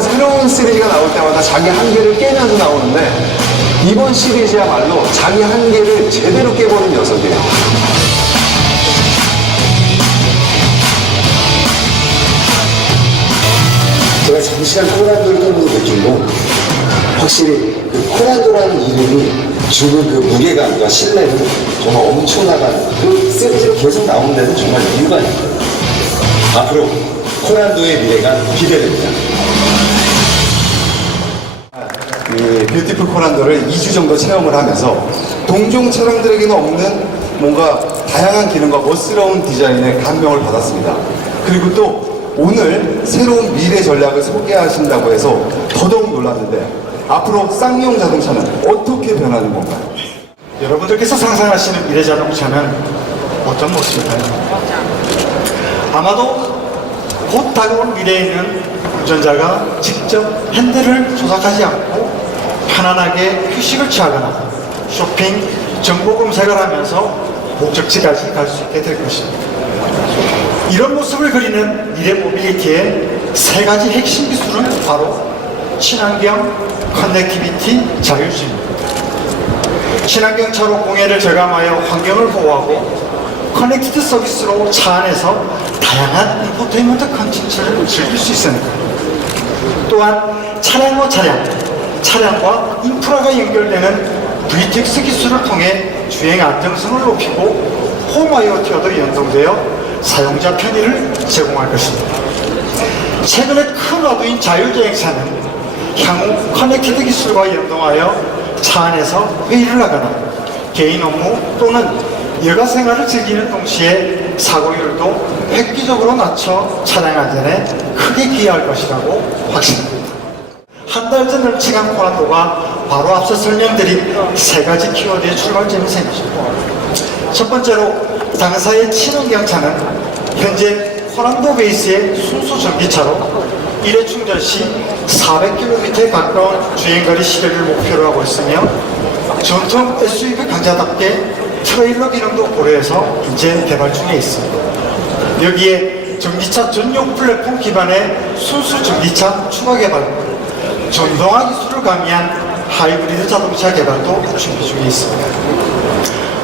새로운 시리즈가 나올 때마다 자기 한계를 깨면서 나오는데 이번 시리즈야말로 자기 한계를 제대로 깨보는 녀석이에요. 제가 잠시간 떠보고 느낀 건 확실히 그 코란도라는 이름이 주는 그 무게감과 신뢰는 정말 엄청나간 그 시리즈로 계속 나오는 데는 정말 이유가 있어요. 앞으로 코란도의 미래가 기대됩니다. 이 뷰티풀 코란도를 2주 정도 체험을 하면서 동종 차량들에게는 없는 뭔가 다양한 기능과 멋스러운 디자인에 감명을 받았습니다. 그리고 또 오늘 새로운 미래 전략을 소개하신다고 해서 더더욱 놀랐는데 앞으로 쌍용 자동차는 어떻게 변하는 건가요? 여러분들께서 상상하시는 미래 자동차는 어떤 모습일까요? 아마도 곧 다가올 미래에 있는 운전자가 직접 핸들을 조작하지 않고 편안하게 휴식을 취하거나 쇼핑, 정보 검색을 하면서 목적지까지 갈 수 있게 될 것입니다. 이런 모습을 그리는 미래 모빌리티의 세 가지 핵심 기술은 바로 친환경, 커넥티비티, 자율주행입니다. 친환경 차로 공해를 저감하여 환경을 보호하고 커넥티드 서비스로 차 안에서 다양한 인포테인먼트 컨텐츠를 즐길 수 있으니까 또한 차량과 차량, 차량과 인프라가 연결되는 VTX 기술을 통해 주행 안정성을 높이고 홈 IoT와도 연동되어 사용자 편의를 제공할 것입니다. 최근에 큰 화두인 자율주행차는 향후 커넥티드 기술과 연동하여 차 안에서 회의를 하거나 개인 업무 또는 여가 생활을 즐기는 동시에 사고율도 획기적으로 낮춰 차량 안전에 크게 기여할 것이라고 확신합니다. 한 달전 런칭한 코란도가 바로 앞서 설명드린 세 가지 키워드의 출발점이 생기죠. 첫 번째로 당사의 친환경차는 현재 코란도 베이스의 순수 전기차로 일회 충전 시 400km에 가까운 주행거리 시대를 목표로 하고 있으며 전통 SUV 강자답게 트레일러 기능도 고려해서 현재 개발 중에 있습니다. 여기에 전기차 전용 플랫폼 기반의 순수 전기차 추가 개발, 전동화 기술을 가미한 하이브리드 자동차 개발도 준비 중에 있습니다.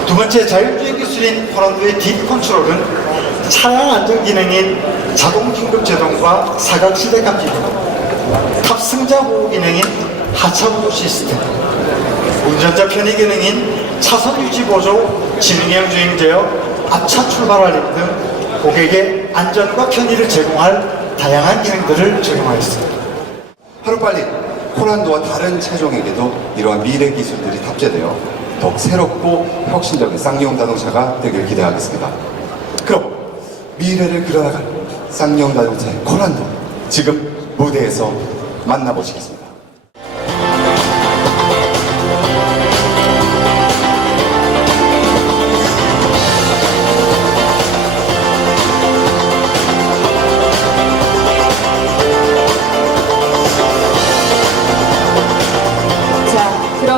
두 번째 자율주행 기술인 호란도의 딥 컨트롤은 차량 안전 기능인 자동 긴급 제동과 사각지대 감지 기능, 탑승자 보호 기능인 하차 보조 시스템, 운전자 편의 기능인 차선 유지 보조, 지능형 주행 제어, 앞차 출발 알림 등 고객의 안전과 편의를 제공할 다양한 기능들을 적용하였습니다. 하루빨리 코란도와 다른 차종에게도 이러한 미래 기술들이 탑재되어 더욱 새롭고 혁신적인 쌍용 자동차가 되길 기대하겠습니다. 그럼 미래를 그려나갈 쌍용 자동차의 코란도 지금 무대에서 만나보시겠습니다.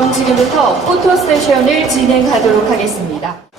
지금부터 포토 세션을 진행하도록 하겠습니다.